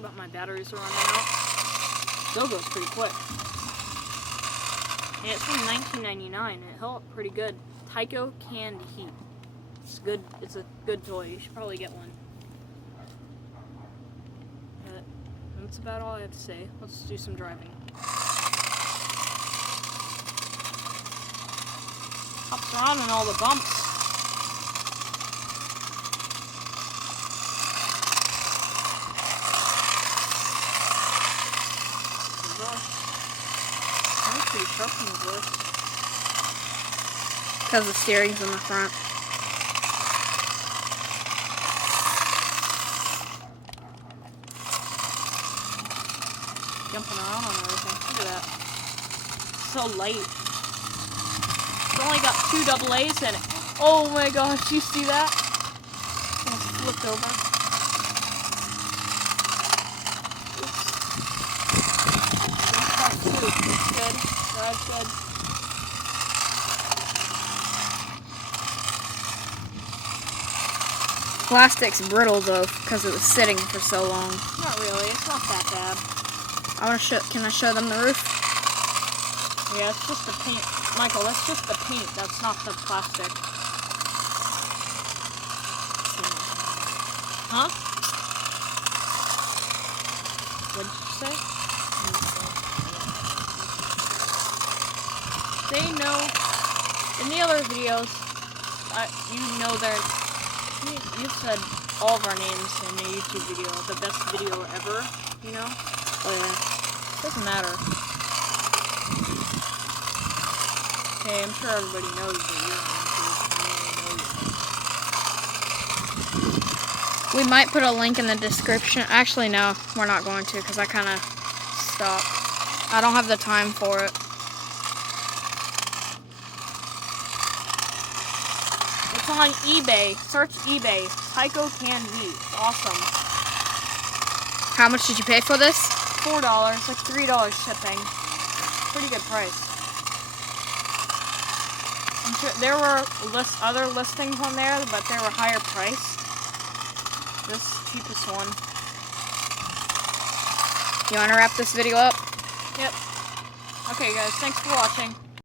But my batteries are running out. Still goes pretty quick. And it's from 1999. It held up pretty good. Tyco canned heat. It's good. It's a good toy. You should probably get one. But that's about all I have to say. Let's do some driving. Hops around in all the bumps. Pretty sharp in the reverse. Because the steering's in the front. Jumping around on everything. Look at that. So light. It's only got 2 AA's in it. Oh my gosh, you see that? Almost flipped over. Oops. It's good. That's good. Plastic's brittle though, because it was sitting for so long. Not really. It's not that bad. Can I show them the roof? Yeah, it's just the paint. Michael, that's just the paint. That's not the plastic. Huh? What did you say? They know. In the other videos, you know you said all of our names in a YouTube video, the best video ever, you know? Oh yeah. Doesn't matter. Okay, I'm sure everybody knows that you're on YouTube. We might put a link in the description. Actually, no, we're not going to because I kind of stopped. I don't have the time for it. It's on eBay. Search eBay. Tyco canned heat. It's awesome. How much did you pay for this? $4, like $3 shipping. Pretty good price. I'm sure there were other listings on there, but they were higher priced. This cheapest one. You want to wrap this video up? Yep. Okay guys, thanks for watching.